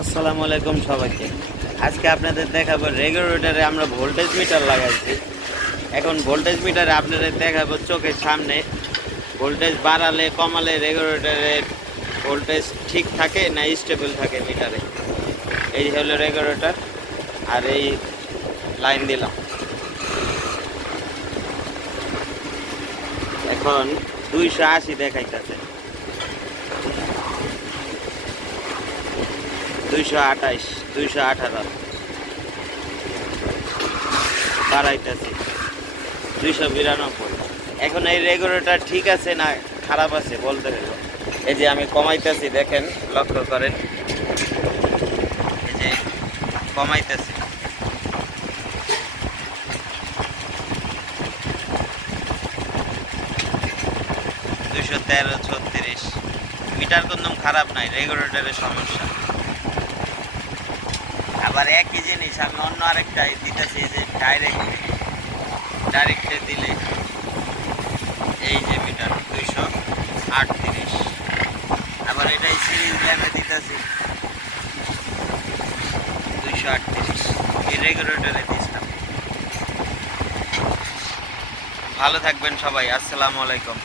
আসসালামু আলাইকুম সবাইকে। আজকে আপনাদের দেখাবো রেগুলেটরে আমরা ভোল্টেজ মিটার লাগাইছি। এখন ভোল্টেজ মিটারে আপনাদের দেখাবো চোখের সামনে। ভোল্টেজ বাড়ালে, কমালে রেগুলেটরের ভোল্টেজ ঠিক থাকে না স্টেবল থাকে মিটারে? এই হলো রেগুলেটর আর এই লাইন দিলাম। এখন দুইশো আশি দেখাইতেছে। দুইশো আঠাইশ দুইশো আঠারো। বাড়াইতেছি। দুইশো বিরানব্বই। এখন এই রেগুলেটর ঠিক আছে না খারাপ আছে বলতে পারব এই যে আমি কমাইতেছি, দেখেন, লক্ষ্য করেন। এই যে কমাইতেছি। দুইশো তেরো, ছত্রিশ। মিটার কিন্তু খারাপ নাই, রেগুলেটরের সমস্যা। আবার একই জিনিস, আমি অন্য আরেকটা দিতেছি যে ডাইরেক্ট ডাইরেক্টে দিলে এই যে মিটার দুইশো আটত্রিশ। আবার এটাই সিরিজ ল্যাম্পে দিতেছি। দুইশো আটত্রিশ। এই রেগুলেটরে দিচ্ছিলাম ভালো থাকবেন সবাই, আসসালামু আলাইকুম।